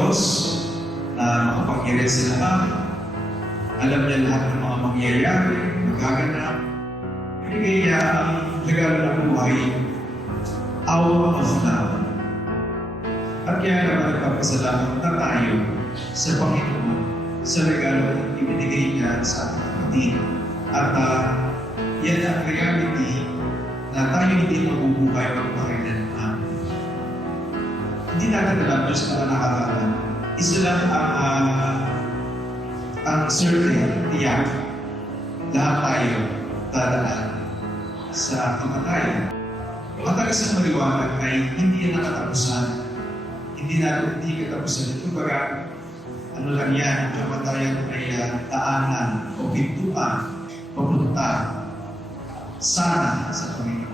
Diyos na makapangyarihan sa lahat. Alam niya lahat ng mga mangyayari, magaganap. Binigay niya ang regalo ng buhay, hour of now. At kaya naman nagpapasalamat na tayo sa Panginoon sa regalo na ibinigay niya sa ating kapatid. At yan ang reality na tayo hindi mabubuhay magpakailanman. Hindi natin alam Diyos na nakakaalam. Isa lang ang certain tiyak. Lahat tayo dadaan sa kamatayan. Matagas ang maliwanag ay hindi yan nakatapusan. Hindi katapusan. Ito baga, ano lang yan, kamatayan ay daanan o pintuan papunta sana sa Panginoon.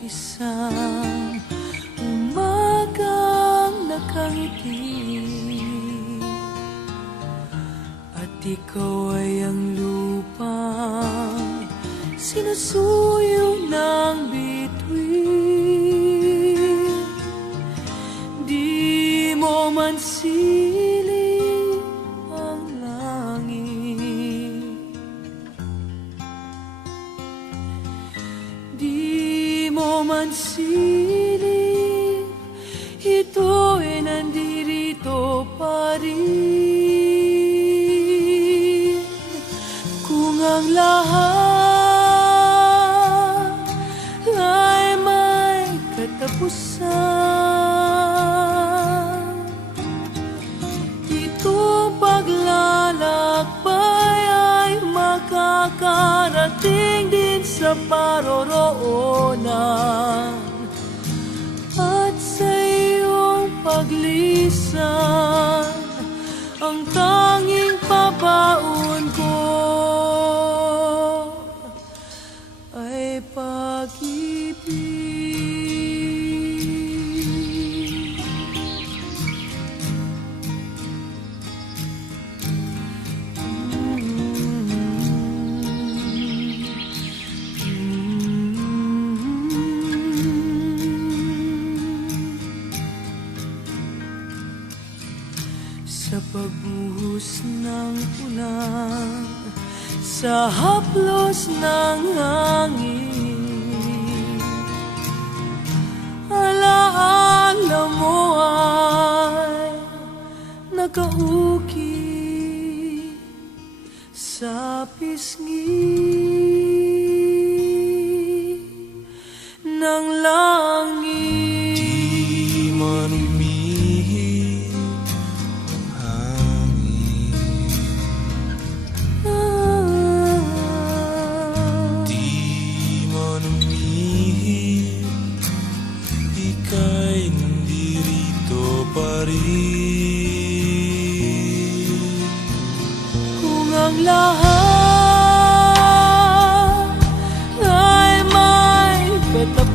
Isang umagang nakangiti at ikaw ay ang lupang sinusuyo ng bituin. Di mo man siling ang langit, di mo man siling, ito'y nandirito pa rin. Kung ang lahat ay may katapusan, itong paglalakbay ay makakarating din sa paroroonan. At sa iyong paglisan, ang tanging pabaon ko ay pag-ibig. Sa pagbuhos ng ulan, sa haplos ng hangin, alaala mo ay nakauki sa pisngi ng langit. Di man umihip ang hangin,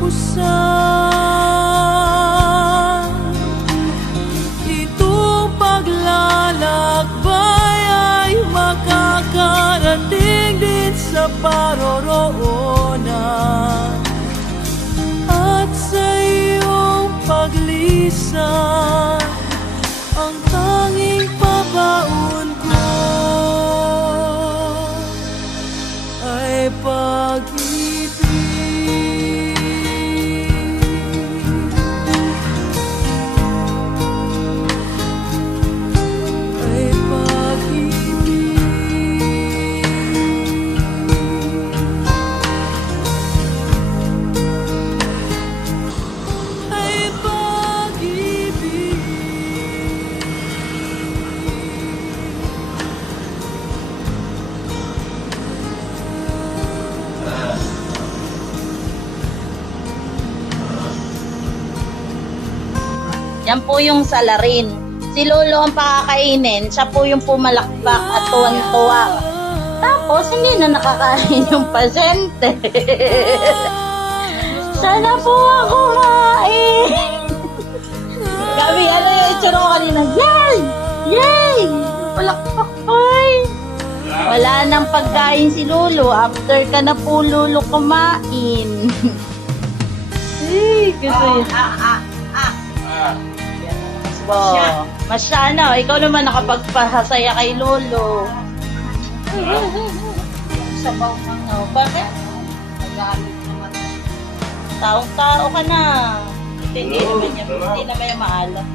katapusan. Itong paglalakbay ay makakarating din sa paroroonan. At sa iyong paglisan, ang tanging pabaon ko ay pag-ibig. Ay pag-ibig. Ay pag-ibig. Yan po yung salarin. Si Lolo ang pakakainin, siya po yung pumalakpak at tuwan-tuwa. Tapos, hindi na nakakain yung pasyente. Sana po ako kumain. Gabi, ano yung itsura ko kanina? Yay! Yay! Palakpak ay! Wala nang pagkain si Lolo. After ka na po, Lolo, kumain. Ay, gusto yun. Bo, masyano. Ikaw naman nakapagpahasaya kay Lolo. Sabaw ng bakit? Nagalit naman. Taong-tao ka na. Hindi naman yung maalam.